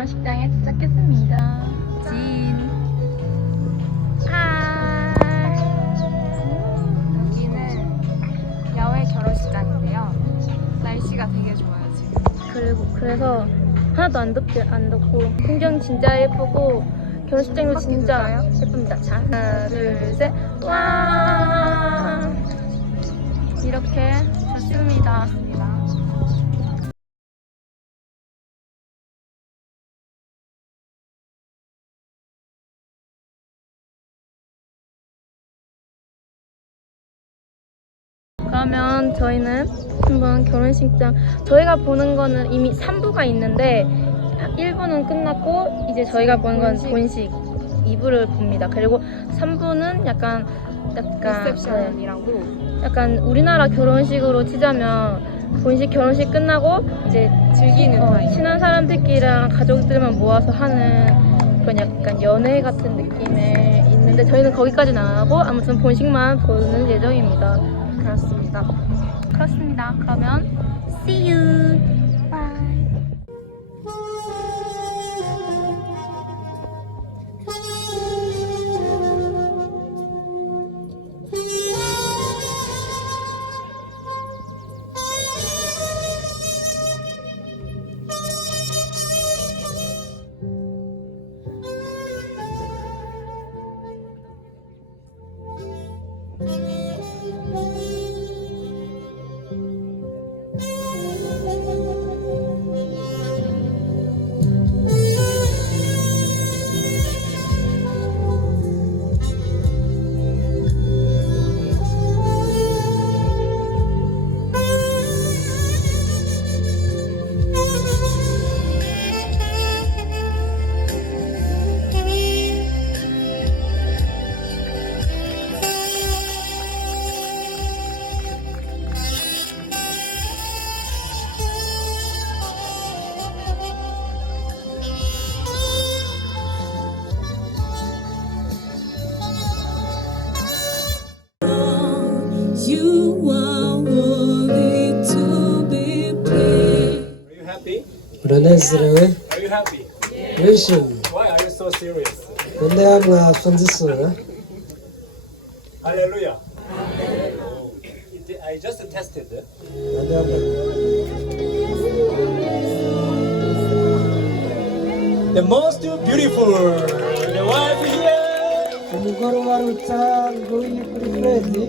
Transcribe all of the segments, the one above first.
결혼식장에 도착했습니다. 진. 하이. 여기는 야외 결혼식장인데요. 날씨가 되게 좋아요 지금. 그래서 하나도 안 덥고 풍경 진짜 예쁘고 결혼식장도 진짜 예쁩니다. 자, 하나, 둘, 셋. 와. 이렇게 좋습니다. 그러면 저희는 한번 결혼식장, 저희가 보는 거는 이미 3부가 있는데 1부는 끝났고 이제 저희가 보는 건 본식 2부를 봅니다. 그리고 3부는 약간 리셉션이라고 약간 우리나라 결혼식으로 치자면 본식 결혼식 끝나고 이제 즐기는 타임. 친한 사람들끼리랑 가족들만 모아서 하는 그런 약간 연회 같은 느낌에 있는데 저희는 거기까지는 안 하고 아무튼 본식만 보는 예정입니다. 그렇습니다. 그러면 see you. Bye. You are worthy to be praised. Are you happy? Buranın sırrı, Are you happy? Rişim, Why are you so serious? Kondayamla Fındısı, Hallelujah. I just tested. The most beautiful, the wife here. Umugoro waruta nguyi kuri Fredi.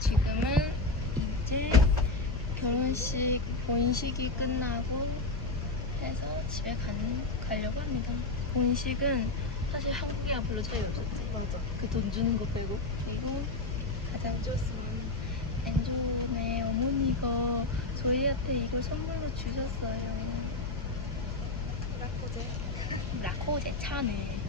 지금은 이제 결혼식 본식이 끝나고 해서 집에 가려고 합니다. 본식은 사실 한국이랑 별로 차이 없었지. 맞아. 그 돈 주는 거 빼고. 그리고 가장 좋았으면 엔조의 어머니가 저희한테 이걸 선물로 주셨어요. 라코제 차네.